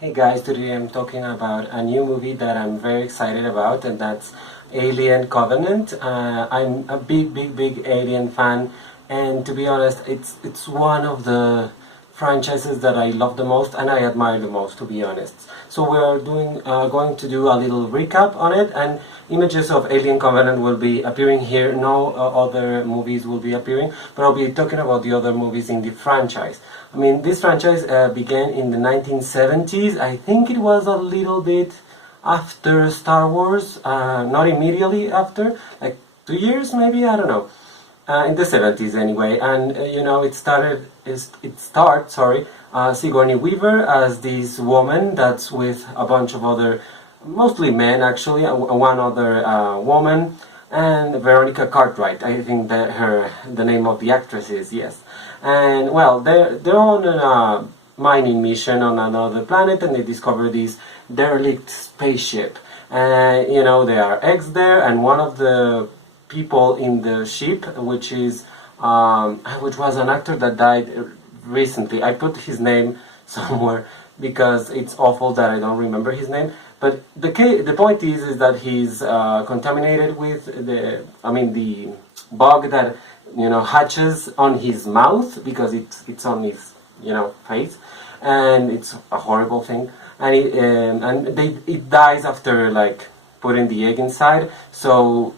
Hey guys, today I'm talking about a new movie that I'm very excited about, and that's Alien Covenant. I'm a big Alien fan, and to be honest, it's one of the franchises that I love the most and I admire the most, to be honest. So we are going to do a little recap on it, and images of Alien Covenant will be appearing here. No other movies will be appearing, but I'll be talking about the other movies in the franchise. I mean, this franchise began in the 1970s. I think it was a little bit after Star Wars, not immediately after, like 2 years maybe, I don't know. In the 70s anyway, and Sigourney Weaver as this woman that's with a bunch of other, mostly men actually, one other woman, and Veronica Cartwright. I think that the name of the actress is, yes. And well, they're on a mining mission on another planet, and they discover this derelict spaceship. And there are eggs there, and one of the people in the ship, which was an actor that died recently. I put his name somewhere because it's awful that I don't remember his name. But the point is that he's contaminated with the bug that hatches on his mouth because it's on his face, and it's a horrible thing. And it dies after like putting the egg inside. So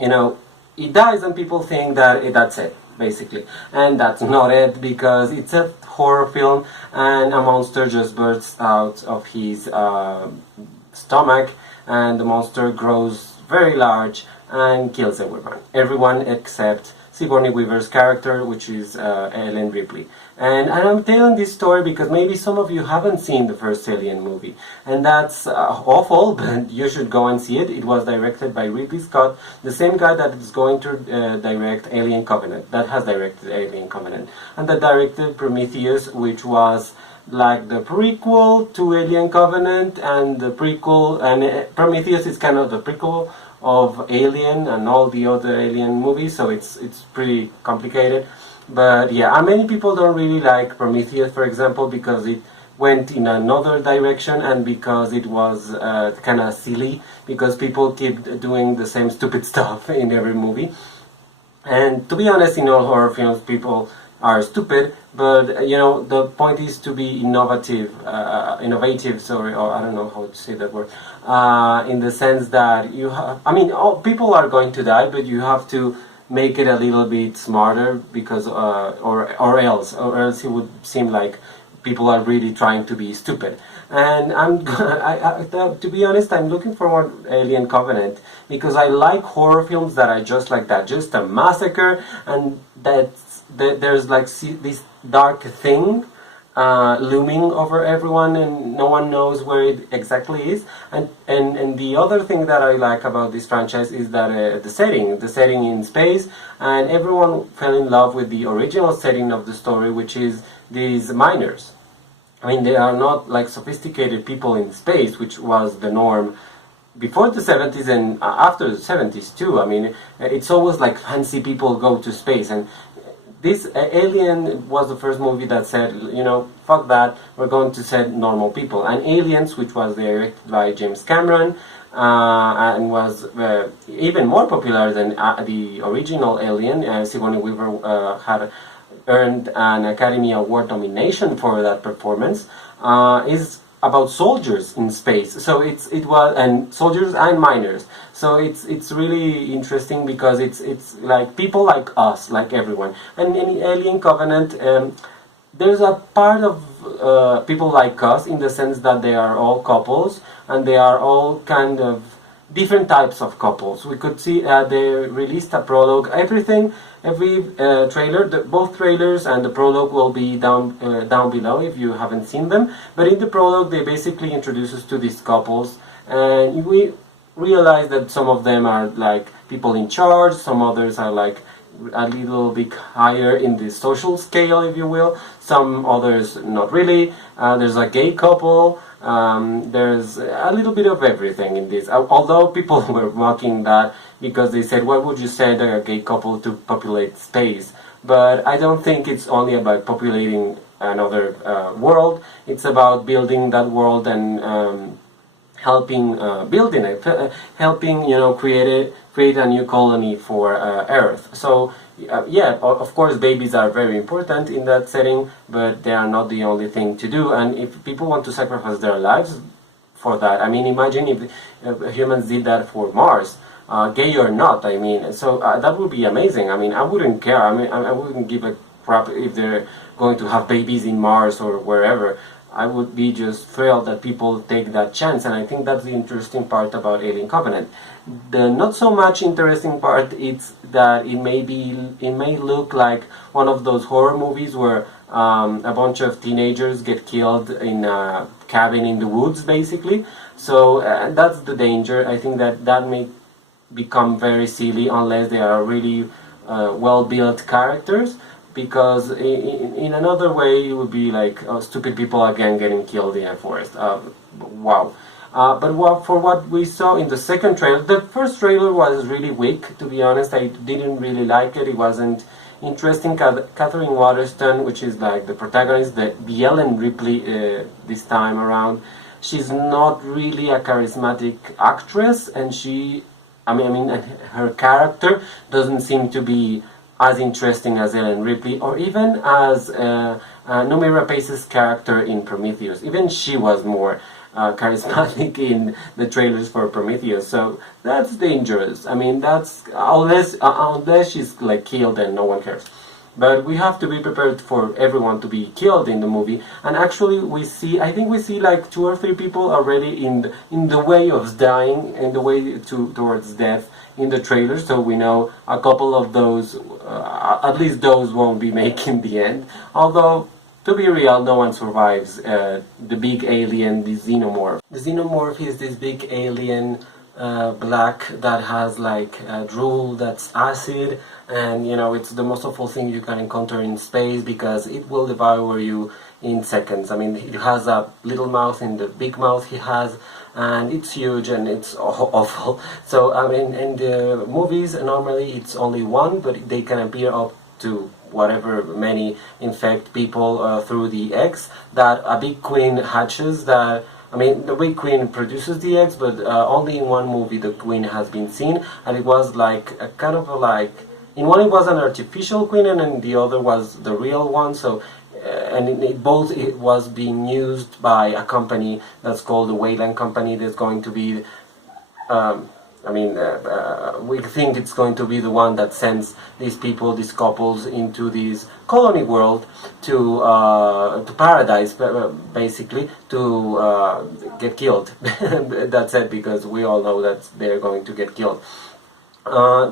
it dies and people think that that's it, basically. And that's not it, because it's a horror film and a monster just bursts out of his stomach, and the monster grows very large and kills everyone. Everyone except Sigourney Weaver's character, which is Ellen Ripley. And I'm telling this story because maybe some of you haven't seen the first Alien movie. And that's awful, but you should go and see it. It was directed by Ridley Scott, the same guy that is going to direct Alien Covenant, that has directed Alien Covenant. And that directed Prometheus, which was like the prequel to Alien Covenant, and the prequel, and Prometheus is kind of the prequel of Alien and all the other Alien movies, so it's pretty complicated. But yeah, and many people don't really like Prometheus, for example, because it went in another direction, and because it was kind of silly, because people keep doing the same stupid stuff in every movie. And to be honest, in all horror films, people are stupid, but the point is to be innovative. Sorry, or I don't know how to say that word. In the sense that people are going to die, but you have to make it a little bit smarter, because or else it would seem like people are really trying to be stupid. And to be honest, I'm looking forward to Alien Covenant, because I like horror films that are just like that, just a massacre, and there's like this dark thing looming over everyone, and no one knows where it exactly is. And the other thing that I like about this franchise is that the setting in space, and everyone fell in love with the original setting of the story, which is these miners. I mean, they are not like sophisticated people in space, which was the norm before the 70s and after the 70s too. I mean, it's always like fancy people go to space, and this Alien was the first movie that said, fuck that, we're going to set normal people. And Aliens, which was directed by James Cameron, and was even more popular than the original Alien. Sigourney Weaver had earned an Academy Award nomination for that performance, is about soldiers in space. So it was, and soldiers and miners. So it's really interesting, because it's like people like us, like everyone. And in Alien Covenant, there's a part of people like us, in the sense that they are all couples, and they are all kind of different types of couples. We could see they released a prologue. Every trailer, both trailers and the prologue will be down below if you haven't seen them. But in the prologue, they basically introduce us to these couples, and we realize that some of them are like people in charge, some others are like a little bit higher in the social scale, if you will, some others not really. There's a gay couple. There's a little bit of everything in this. Although people were mocking that, because they said, why would you send a gay couple to populate space? But I don't think it's only about populating another world. It's about building that world and helping building it, helping create a new colony for Earth. So yeah, of course, babies are very important in that setting, but they are not the only thing to do. And if people want to sacrifice their lives for that, I mean, imagine if humans did that for Mars, gay or not. I mean, so that would be amazing. I mean, I wouldn't care. I mean, I wouldn't give a crap if they're going to have babies in Mars or wherever. I would be just thrilled that people take that chance, and I think that's the interesting part about Alien Covenant. The not so much interesting part is that it may look like one of those horror movies where a bunch of teenagers get killed in a cabin in the woods, basically. So that's the danger. I think that may become very silly unless they are really well-built characters, because in another way it would be like stupid people again getting killed in a forest. Wow. But for what we saw in the second trailer, the first trailer was really weak, to be honest. I didn't really like it. It wasn't interesting. Catherine Waterston, which is like the protagonist, the Ellen Ripley this time around, she's not really a charismatic actress, and her character doesn't seem to be as interesting as Ellen Ripley, or even as Noomi Rapace's character in Prometheus. Even she was more charismatic in the trailers for Prometheus, so that's dangerous. I mean, that's unless she's like killed and no one cares. But we have to be prepared for everyone to be killed in the movie. And actually, I think we see like 2 or 3 people already in the way of dying, in the way towards death in the trailer. So we know a couple of those, at least those won't be making the end. Although, to be real, no one survives the big alien, the xenomorph. The xenomorph is this big alien, black, that has like drool that's acid, and it's the most awful thing you can encounter in space because it will devour you in seconds. I mean, it has a little mouth in the big mouth he has, and it's huge and it's awful. So I mean, in the movies normally it's only one, but they can appear up to whatever many infect people through the eggs that a big queen hatches. That I mean, the big queen produces the eggs, but only in one movie the queen has been seen, and it was like a kind of like, in one it was an artificial queen, and in the other was the real one. So and it was being used by a company that's called the Wayland Company. That's going to be we think it's going to be the one that sends these people, these couples, into this colony world to paradise, basically, to get killed. That's it, because we all know that they're going to get killed.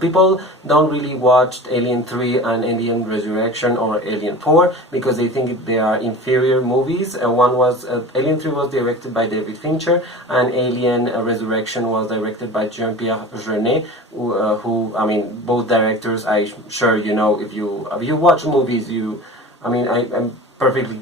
People don't really watch Alien 3 and Alien Resurrection or Alien 4 because they think they are inferior movies. Alien 3 was directed by David Fincher, and Alien Resurrection was directed by Jean-Pierre Jeunet, who I mean, both directors, I'm sure you know, if you watch movies, I'm perfectly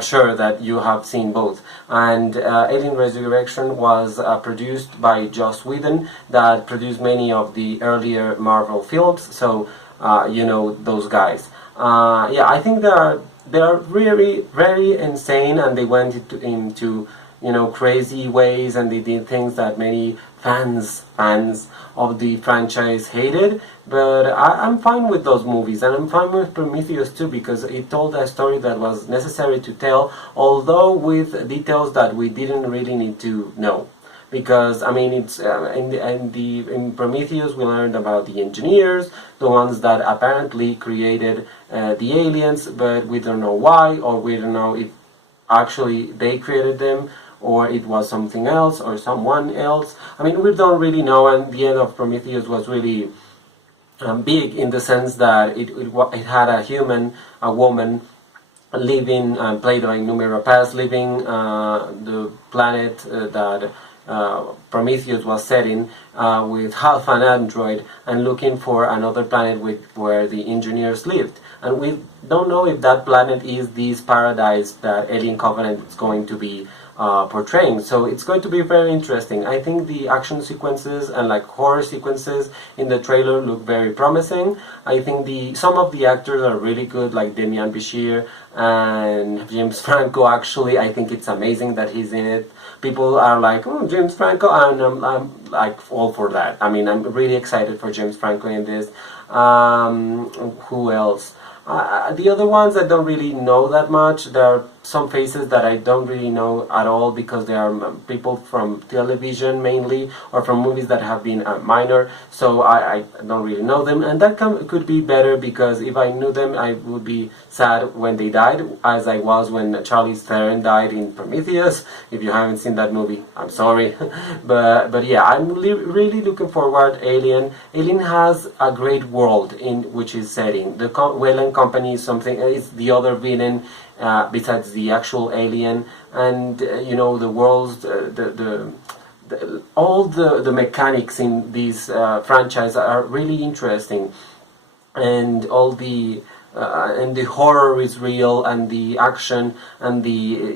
sure that you have seen both. And Alien Resurrection was produced by Joss Whedon, that produced many of the earlier Marvel films, so those guys. I think they are really very insane, and they went into crazy ways, and they did things that many fans of the franchise hated. But I'm fine with those movies, and I'm fine with Prometheus too, because it told a story that was necessary to tell, although with details that we didn't really need to know. Because I mean, it's in Prometheus we learned about the engineers, the ones that apparently created the aliens, but we don't know why, or we don't know if actually they created them, or it was something else, or someone else. I mean, we don't really know, and the end of Prometheus was really big in the sense that it had a woman living, played by Noomi Rapace, living the planet that Prometheus was set in, with half an android, and looking for another planet where the engineers lived. And we don't know if that planet is this paradise that Alien Covenant is going to be portraying. So it's going to be very interesting. I think the action sequences and like horror sequences in the trailer look very promising. I think some of the actors are really good, like Demian Bichir and James Franco. Actually, I think it's amazing that he's in it. People are like, oh, James Franco, and I'm like all for that. I mean, I'm really excited for James Franco in this. Who else? The other ones I don't really know that much. There are some faces that I don't really know at all because they are people from television mainly or from movies that have been minor, so I don't really know them, and that could be better because if I knew them I would be sad when they died, as I was when Charlize Theron died in Prometheus. If you haven't seen that movie, I'm sorry. but yeah, I'm really looking forward. Alien has a great world in which is setting. The Weyland Company is the other villain besides the actual alien, and you know, the worlds, all the mechanics in this franchise are really interesting, and all the and the horror is real, and the action and the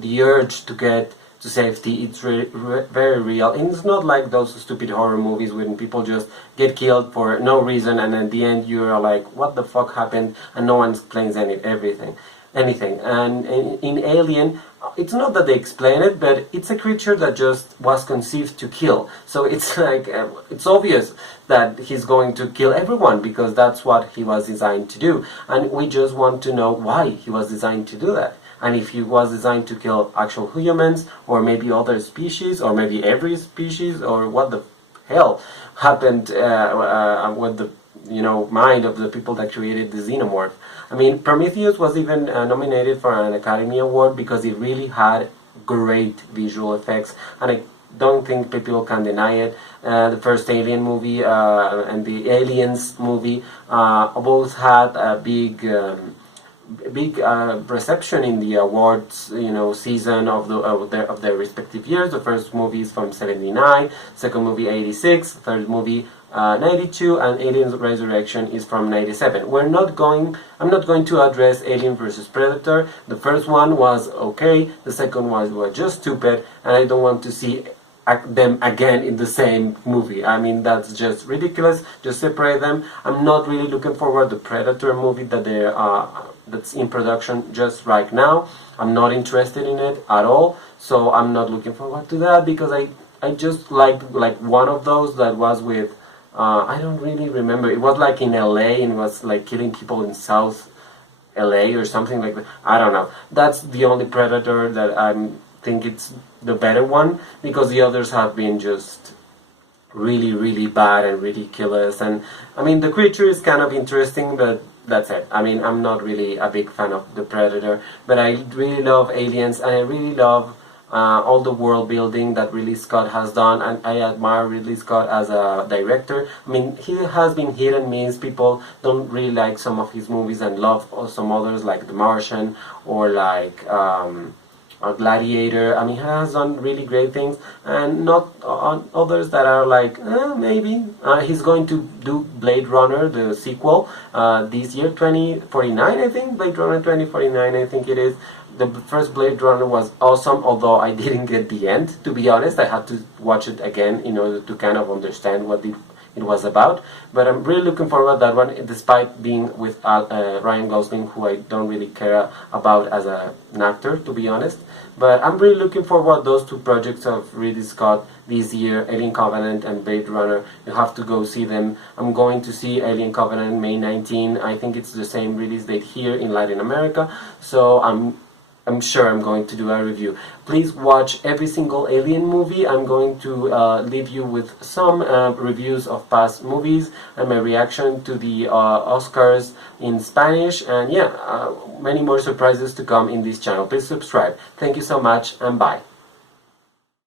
the urge to get to safety, it's very real, and it's not like those stupid horror movies when people just get killed for no reason and at the end you're like, what the fuck happened, and no one explains anything. And in Alien, it's not that they explain it, but it's a creature that just was conceived to kill. So it's like, it's obvious that he's going to kill everyone because that's what he was designed to do. And we just want to know why he was designed to do that. And if he was designed to kill actual humans, or maybe other species, or maybe every species, or what the hell happened with the mind of the people that created the xenomorph. I mean, Prometheus was even nominated for an Academy Award because it really had great visual effects, and I don't think people can deny it. The first Alien movie and the Aliens movie both had a big reception in the awards, season of their respective years. The first movie is from '79, second movie '86, third movie '92, and Aliens Resurrection is from '97. I'm not going to address Alien vs Predator. The first one was okay, the second one was just stupid, and I don't want to see them again in the same movie. I mean, that's just ridiculous. Just separate them. I'm not really looking forward to the Predator movie that's in production just right now. I'm not interested in it at all, so I'm not looking forward to that because I just like one of those that was with I don't really remember. It was like in LA and it was like killing people in South LA or something like that. I don't know. That's the only Predator that I think it's the better one, because the others have been just really, really bad and ridiculous. And I mean, the creature is kind of interesting, but that's it. I mean, I'm not really a big fan of the Predator, but I really love Aliens, and I really love all the world building that Ridley Scott has done, and I admire Ridley Scott as a director. I mean, he has been hit and miss. People don't really like some of his movies and love some others, like The Martian or like Gladiator. I mean, he has done really great things, and not on others that are like, maybe. He's going to do Blade Runner, the sequel, this year, 2049, I think. Blade Runner 2049, I think it is. The first Blade Runner was awesome, although I didn't get the end, to be honest. I had to watch it again in order to kind of understand what it was about. But I'm really looking forward to that one, despite being with Ryan Gosling, who I don't really care about as an actor, to be honest. But I'm really looking forward to those two projects of Ridley Scott this year, Alien Covenant and Blade Runner. You have to go see them. I'm going to see Alien Covenant May 19. I think it's the same release date here in Latin America, so I'm sure I'm going to do a review. Please watch every single Alien movie. I'm going to leave you with some reviews of past movies and my reaction to the Oscars in Spanish, and yeah, many more surprises to come in this channel. Please subscribe. Thank you so much, and bye.